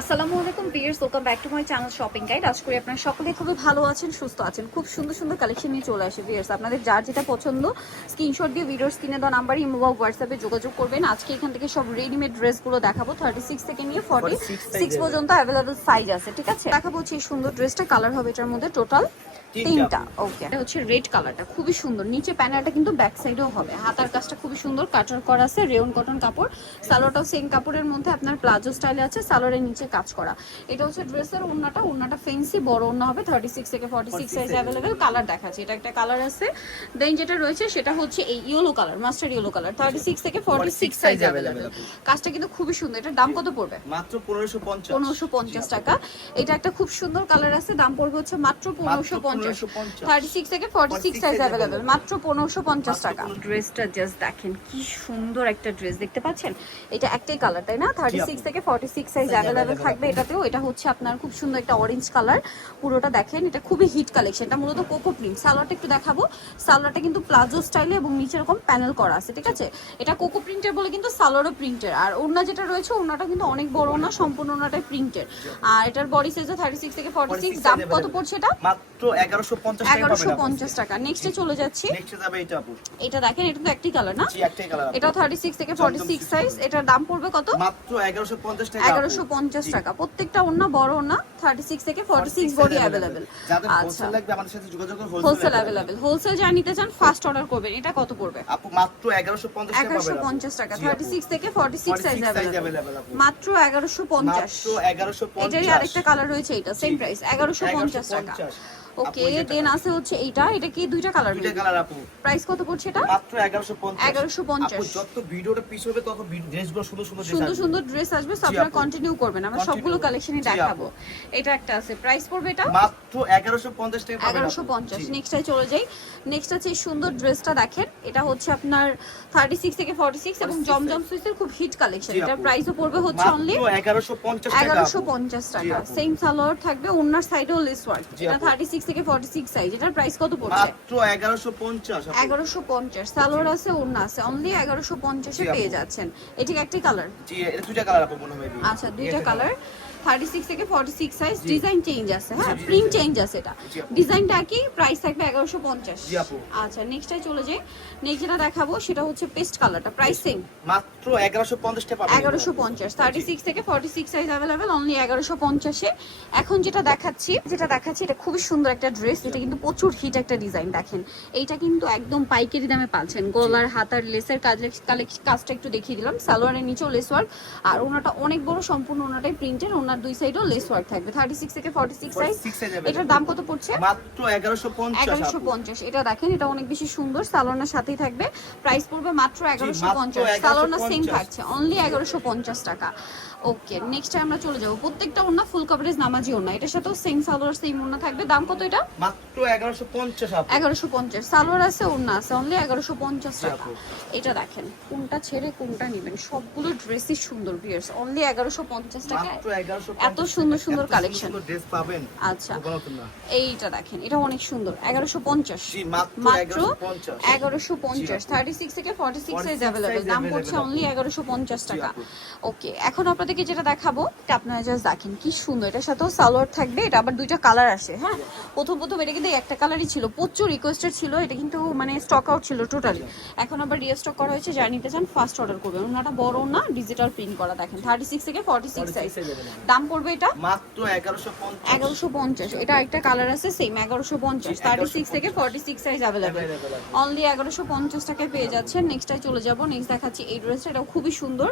আসসালামু আলাইকুম viewers welcome back to my channel shopping guide আজ করি আপনারা সকলে খুবই ভালো আছেন সুস্থ আছেন। খুব সুন্দর সুন্দর কালেকশন নিয়ে চলে আসে বিয়ার্স আপনাদের যার যেটা পছন্দ স্ক্রিনশট দিয়ে ভিডিওর স্ক্রিনে দেওয়া নাম্বার ইমো বা হোয়াটসঅ্যাপে যোগাযোগ করবেন। আজকে এখান থেকে সব রেডিমেড ড্রেসগুলো দেখাবো থার্টি সিক্স থেকে নিয়ে ফর্টি সিক্স পর্যন্ত অ্যাভেলেবল সাইজ আছে ঠিক আছে? দেখাবো হচ্ছে এই সুন্দর ড্রেসটা কালার হবে এটার মধ্যে টোটাল তিনটা। ওকে এটা হচ্ছে রেড কালারটা খুবই সুন্দর। নিচে প্যানেলটা কিন্তু ব্যাক সাইডেও হবে। হাতার কাজটা খুবই সুন্দর কাটার করা আছে রেয়ন কটন কাপড়। সালোয়ারটাও সেম কাপড়ের মধ্যে আপনার প্লাজো স্টাইলে আছে সালোয়ারের নিচে কাজ করা। এটা হচ্ছে ড্রেসের ওড়নাটা ওড়নাটা ফেন্সি বড় ওড়না হবে থার্টি সিক্স থেকে forty six size available colour দেখাচ্ছে। এটা একটা কালার আছে। দেন যেটা রয়েছে সেটা হচ্ছে এই yellow colour master yellow colour thirty six থেকে ফর্টি সিক্স সাইজ অ্যাভেলেবেল কাজটা কিন্তু খুবই সুন্দর। এটার দাম কত পড়বে? মাত্র পনেরোশো পঞ্চাশ। পনেরোশো পঞ্চাশ টাকা। এটা একটা খুব সুন্দর কালার আছে। দাম পড়বে হচ্ছে মাত্র পনেরোশো পঞ্চাশ। থার্টি সিক্স থেকে ফর্টি সিক্স সাইজ অ্যাভেলেবেল মাত্র পনেরোশো পঞ্চাশ টাকা। ড্রেসটা জাস্ট দেখেন কি সুন্দর একটা ড্রেস দেখতে পাচ্ছেন? এটা একটাই কালার তাই না? থার্টি সিক্স থেকে forty six size available available থাকবে এটাতেও। এটা হচ্ছে আপনার খুব সুন্দর একটা অরেঞ্জ কালার পুরোটা দেখেন এটা খুবই হিট কালেকশন এটা মূলত কোকো প্রিন্ট সালোয়ারটা একটু দেখাবো। সালোয়ারটা কিন্তু প্লাজো স্টাইলে এবং নিচে এরকম প্যানেল করা আছে ঠিক আছে? এটা কোকো প্রিন্টের বলে কিন্তু সালোয়ারও প্রিন্টের আর ওড়না যেটা রয়েছে ওড়নাটা কিন্তু অনেক বড় ওড়না সম্পূর্ণ ওড়নাটাই প্রিন্টের আর এটার বডি সাইজে থার্টি সিক্স থেকে ফর্টি সিক্স 46 দাম কত পড়ছে এটা? মাত্র এগারোশো পঞ্চাশ এগারোশো পঞ্চাশ টাকা। নেক্সটে চলে যাচ্ছি। নেক্সট যাবে এটা আপু। এটা দেখেন এটা তো একটি কালার না? কালার এটা থার্টি সিক্স থেকে ফর্টি সিক্স সাইজ এটার দাম পড়বে কত? মাত্র এগারোশো পঞ্চাশ টাকা এগারোশো পঞ্চাশ টাকা। প্রত্যেকটা অন্য বড় না থার্টি সিক্স থেকে ফর্টি সিক্স বডি অ্যাভেলেবেল আচ্ছা হোলসেল অ্যাভেলেবেল হোলসেল যা নিতে চান ফার্স্ট অর্ডার করবেন। এটা কত পড়বে? আপু মাত্র এগারোশো পঞ্চাশ টাকা এগারোশো পঞ্চাশ টাকা। থার্টি সিক্স থেকে ফর্টি সিক্স সাইজ অ্যাভেলেবেল মাত্র এগারোশো পঞ্চাশ। এগারোশো এটারই আরেকটা কালার রয়েছে এটা সেম প্রাইস এগারোশো পঞ্চাশ টাকা। 1150 ওকে দেন আছে হচ্ছে এইটা। এটা কি দুইটা কালার দুইটা কালার আপু। প্রাইস কত পড়ছে এটা? মাত্র এগারোশো পঞ্চাশ। 1150 আপু যত ভিডিওটা পিস হবে তত ড্রেসগুলো সুন্দর সুন্দর সুন্দর সুন্দর ড্রেস আসবে সো জি আপনারা কন্টিনিউ করবেন। আমরা সবগুলো কালেকশনই দেখাবো। এটা একটা আছে। প্রাইস পড়বে এটা? মাত্র এগারোশো পঞ্চাশ টাকা পাবেন এগারোশো আপু। পঞ্চাশ চলে যাই। নেক্সট আছে এই সুন্দর ড্রেসটা দেখেন। এটা হচ্ছে আপনার থার্টি সিক্স থেকে ফর্টি সিক্স এবং 46 জমজম সুইসের খুব হিট কালেকশন এটার। প্রাইসও পড়বে হচ্ছে অনলি মাত্র এগারোশো পঞ্চাশ টাকা এগারোশো আপু। পঞ্চাশ জি টাকা সেম সালোয়ার থাকবে ওনার সাইডেও লেস ওয়ার্ক এটা আপু। থার্টি সিক্স থেকে ফর্টি সিক্স সাইজ এটার প্রাইস কত পড়ছে? মাত্র এগারোশো পঞ্চাশ আপু। এগারোশো পঞ্চাশ সালোয়ার আছে ওড়না আছে অনলি এগারোশো পঞ্চাশে পেয়ে যাচ্ছেন। এটি একটি কালার জি এটা দুইটা কালার আপু মনে হয়। আচ্ছা দুইটা কালার থার্টি সিক্স থেকে forty six size design change আছে হ্যাঁ? প্রিন্ট চেঞ্জ আছে এটা। ডিজাইনটা কি? প্রাইস থাকবে এগারোশো পঞ্চাশ। আচ্ছা চলে যাই। নেক্সট যেটা দেখাবো সেটা হচ্ছে পেস্ট কালারটা প্রাইস সেম মাত্র এগারোশো পঞ্চাশ টাকা পাবেন। এগারোশো পঞ্চাশ। থার্টি সিক্স থেকে forty six size available only এগারোশো পঞ্চাশে। এখন যেটা দেখাচ্ছি যেটা দেখাচ্ছি এটা খুবই সুন্দর একটা ড্রেস এটা কিন্তু প্রচুর হিট একটা ডিজাইন দেখেন। এইটা কিন্তু একদম পাইকারি দামে পাচ্ছেন। গলার হাতার লেসের কাজ কাজটা একটু দেখিয়ে দিলাম। সালোয়ারের নিচেও লেস ওয়ার্ক আর ওনাটা অনেক বড় সম্পূর্ণ ওনাটাই প্রিন্টের ওনার দুই সাইডও লেস ওয়ার্ক থাকবে। থার্টি সিক্স থেকে forty six size 46 size available। এটার দাম কত পড়ছে? মাত্র এগারোশো পঞ্চাশ এগারোশো আপু। পঞ্চাশ। এটা দেখেন এটা অনেক বেশি সুন্দর সালোনার সাথেই থাকবে। প্রাইস পড়বে মাত্র এগারোশো পঞ্চাশ। 1150 সালোনা সেম থাকছে অনলি এগারোশো পঞ্চাশ টাকা। ওকে নেক্সট আমরা চলে যাব। প্রত্যেকটা ওনা ফুল কভারেজ নামাজি ওনা এটার সাথেও সেম সালোয়ার সেম ওনা থাকবে। দাম কত এটা? মাত্র এগারোশো পঞ্চাশ আপু। এগারোশো পঞ্চাশ। সালোয়ার আছে ওনা আছে। অনলি এগারোশো পঞ্চাশ জি টাকা। এটা দেখেন কোনটা ছেড়ে কোনটা নেবেন। সবগুলো ড্রেসই সুন্দর বিয়ার্স অনলি এগারোশো পঞ্চাশ টাকা মাত্র এগারোশো এত সুন্দর সুন্দর কালেকশন ড্রেস পাবেন। আচ্ছা। এইটা দেখেন এটা অনেক সুন্দর। এগারোশো পঞ্চাশ। জি মাত্র মাত্র এগারোশো পঞ্চাশ। এগারোশো পঞ্চাশ। থার্টি সিক্স থেকে forty six size 46 available size দাম পড়ছে অনলি এগারোশো পঞ্চাশ টাকা। ওকে এখন আপনাদেরকে যেটা দেখাবো এটা আপনারা জাস্ট দেখেন কি সুন্দর। এটার সাথেও সালোয়ার থাকবে এটা আবার দুইটা কালার আসে হ্যাঁ? প্রথম প্রথম এটা কিন্তু একটা কালারই ছিল প্রচুর রিকোয়েস্টেড ছিল এটা কিন্তু মানে স্টক আউট ছিল টোটালি এখন আবার রিস্টক করা হয়েছে যা নিতে চান ফার্স্ট অর্ডার করবেন। ওনাটা বড় না ডিজিটাল প্রিন্ট করা দেখেন থার্টি সিক্স থেকে ফর্টি সিক্স সাইজ দাম পড়বে এটা? মাত্র এগারোশো পঞ্চাশ। এটা একটা কালার আছে সেম এগারোশো পঞ্চাশ। থার্টি সিক্স থেকে forty six size available only এগারোশো পঞ্চাশ টাকায় পেয়ে যাচ্ছেন। নেক্সটটাই চলে যাব নেক্সট দেখাচ্ছি এই ড্রেসটা এটাও খুবই সুন্দর।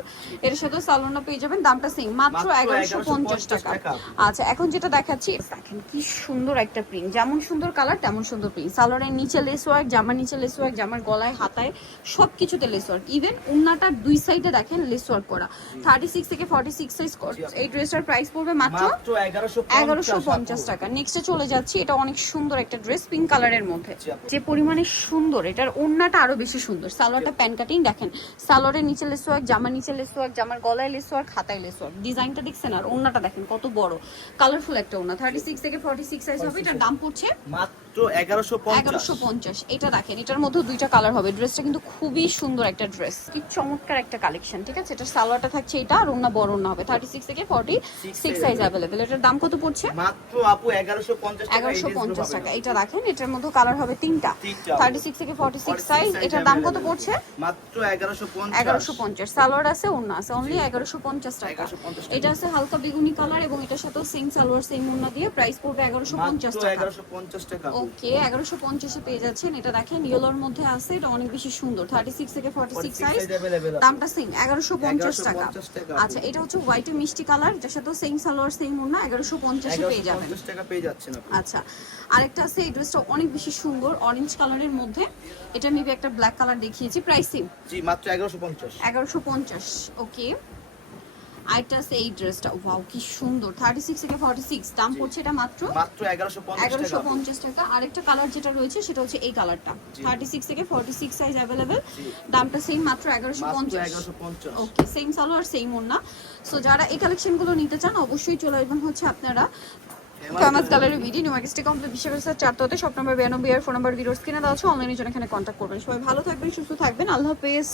এর সাথে সালোনা পেয়ে যাবেন। দামটা সেম মাত্র এগারোশো পঞ্চাশ টাকা। আচ্ছা এখন যেটা দেখাচ্ছি দেখেন কি সুন্দর একটা প্রিন্ট যেমন সুন্দর কালার তেমন সুন্দর প্রিন্ট সালোয়ারের নিচে লেস ওয়ার্ক জামার নিচে লেস ওয়ার্ক জামার গলায় হাতায় সব কিছুতে লেস ওয়ার্ক ইভেন উন্নাটার দুই সাইডে দেখেন লেস ওয়ার্ক করা। থার্টি সিক্স থেকে ফর্টি সিক্স সাইজ এই ড্রেসটার প্রাইস পড়বে মাত্র এগারোশো পঞ্চাশ টাকা নেক্সটে চলে যাচ্ছি এটা অনেক সুন্দর একটা ড্রেস পিঙ্ক কালারের মধ্যে। যে পরিমাণে সুন্দর এটার ওড়নাটা আরও বেশি সুন্দর। সালোয়ারটা প্যান কাটিং দেখেন সালোয়ারের নিচে লেস ওয়ার্ক জামার নিচে লেস ওয়ার্ক জামার গলায় লেস ওয়ার্ক হাতায় লেস ওয়ার্ক ডিজাইনটা দেখছেন আর ওড়নাটা দেখেন কত বড়। কালারফুল একটা ওড়না থার্টি সিক্স থেকে ফর্টি সিক্স সাইজ হবে এটার দাম পড়ছে মাত্র এগারোশো পঞ্চাশ। এগারোশো পঞ্চাশ এটা দেখেন এটার মধ্যে দুইটা কালার হবে। ড্রেসটা কিন্তু খুবই সুন্দর একটা ড্রেস কি চমৎকার একটা কালেকশন ঠিক আছে? এটার সালোয়ারটা থাকছে এটা আর ওড়না বড় হবে। থার্টি সিক্স থেকে ফর্টি সিক্স সাইজ অ্যাভেলেবেল এটার দাম কত পড়ছে? মাত্র আপু এগারোশো পঞ্চাশ টাকা এগারোশো পঞ্চাশ টাকা। এটা দেখেন এটার মধ্যে কালার হবে তিনটা। থার্টি সিক্স থেকে ফর্টি সিক্স সাইজ এটার দাম কত পড়ছে? মাত্র এগারোশো পঞ্চাশ। এগারোশো পঞ্চাশ। সালোয়ার আছে ওড়না আছে। অনলি এগারোশো পঞ্চাশ টাকা। এটা আছে হালকা বেগুনি কালার এবং এটার সাথে সেম সালোয়ার সেম ওড়না দিয়ে প্রাইস পড়বে এগারোশো পঞ্চাশ মাত্র টাকা। এগারোশো পঞ্চাশ টাকা। ওকে এগারোশো পঞ্চাশে পেয়ে যাচ্ছেন। এটা দেখেন ইয়েলোর মধ্যে আছে এটা অনেক বেশি সুন্দর। থার্টি সিক্স থেকে 46 সাইজ। দামটা টাকা। 1150 টাকা। আচ্ছা এটা হচ্ছে হোয়াইটে মিষ্টি কালার যার সাথে সেম সালোয়ার সেম ওড়না এগারোশো পঞ্চাশে পেয়ে যাবেন। 1150 টাকা পেয়ে যাচ্ছেন আপনি। আচ্ছা আরেকটা আছে এই ড্রেসটা অনেক বেশি সুন্দর অরেঞ্জ কালারের মধ্যে। এটা মেবি একটা ব্ল্যাক কালার দেখিয়েছি প্রাইস সেম জি মাত্র এগারোশো পঞ্চাশ। এগারোশো পঞ্চাশ ওকে আরেকটা আছে এই ড্রেসটা। ওয়াও কি সুন্দর। থার্টি সিক্স থেকে ফর্টি সিক্স দাম পড়ছে এটা মাত্র মাত্র এগারোশো পঞ্চাশ এগারোশো টাকা। আরেকটা কালার যেটা রয়েছে সেটা হচ্ছে এই কালারটা জি। থার্টি সিক্স থেকে ফর্টি সিক্স সাইজ অ্যাভেলেবেল দামটা সেম মাত্র এগারোশো মাত্র পঞ্চাশ। এগারোশো পঞ্চাশ। ওকে সেম সালোয়ার সেম ওড়না। সো যারা এই কালেকশনগুলো নিতে চান অবশ্যই চলে আসবেন হচ্ছে আপনারা ফেমাস কালারের ভিডিও নিউ মার্কেটে কমপ্লিট বিশ্ববিদ্যালয়ের চারটাতে সব নম্বর বিরানব্বই আর ফোন নাম্বার ভিডিওস কিনে দেওয়া আছে। অনলাইনের জন্য এখানে কন্ট্যাক্ট করবেন। সবাই ভালো থাকবেন সুস্থ থাকবেন। আল্লাহ হাফেজ।